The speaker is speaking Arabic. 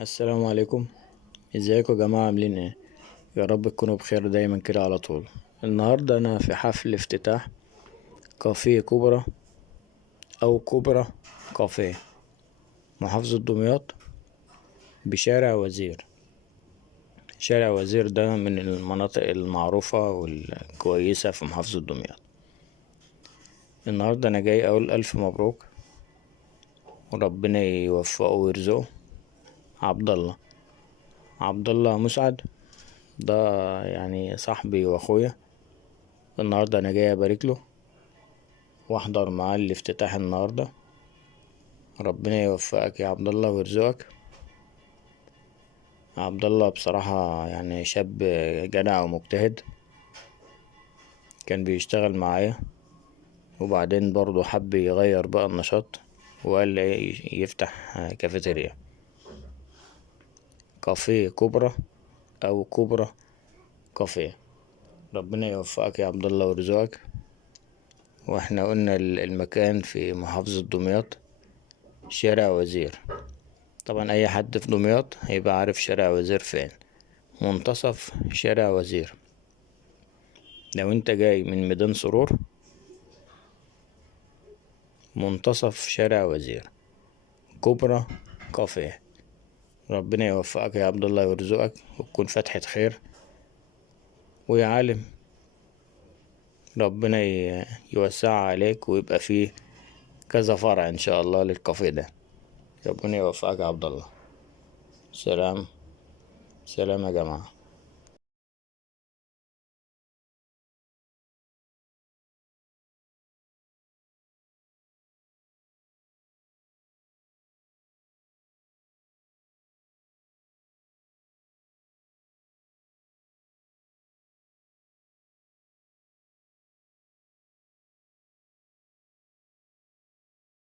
السلام عليكم. ازيكم يا جماعة، عاملين ايه؟ يا رب تكونوا بخير دايما كده على طول. النهاردة انا في حفل افتتاح كافيه كوبرا او كوبرا كافيه، محافظة دمياط، بشارع وزير. شارع وزير ده من المناطق المعروفة والكويسة في محافظة دمياط. النهاردة انا جاي اقول الف مبروك وربنا يوفقه ويرزقه عبد الله مسعد ده، يعني صاحبي واخويا. النهاردة انا جاي ابارك له واحضر معاه الافتتاح النهاردة. ربنا يوفقك يا عبد الله ويرزقك. عبد الله بصراحة يعني شاب جدع ومجتهد، كان بيشتغل معايا وبعدين برضه حب يغير بقى النشاط وقال لي يفتح كافيتيريا، كافيه كبرى او كبرى كافيه. ربنا يوفقك يا عبد الله ويرزقك. واحنا قلنا المكان في محافظة دمياط، شارع وزير. طبعا اي حد في دمياط هيبقى عارف شارع وزير فين، منتصف شارع وزير. لو انت جاي من ميدان سرور، منتصف شارع وزير، كوبرا كافيه. ربنا يوفقك يا عبد الله ويرزقك وتكون فتحة خير. ويا عالم ربنا يوسع عليك ويبقى فيه كذا فرع ان شاء الله للكافيه ده. ربنا يوفقك يا عبد الله. سلام. سلام يا جماعة.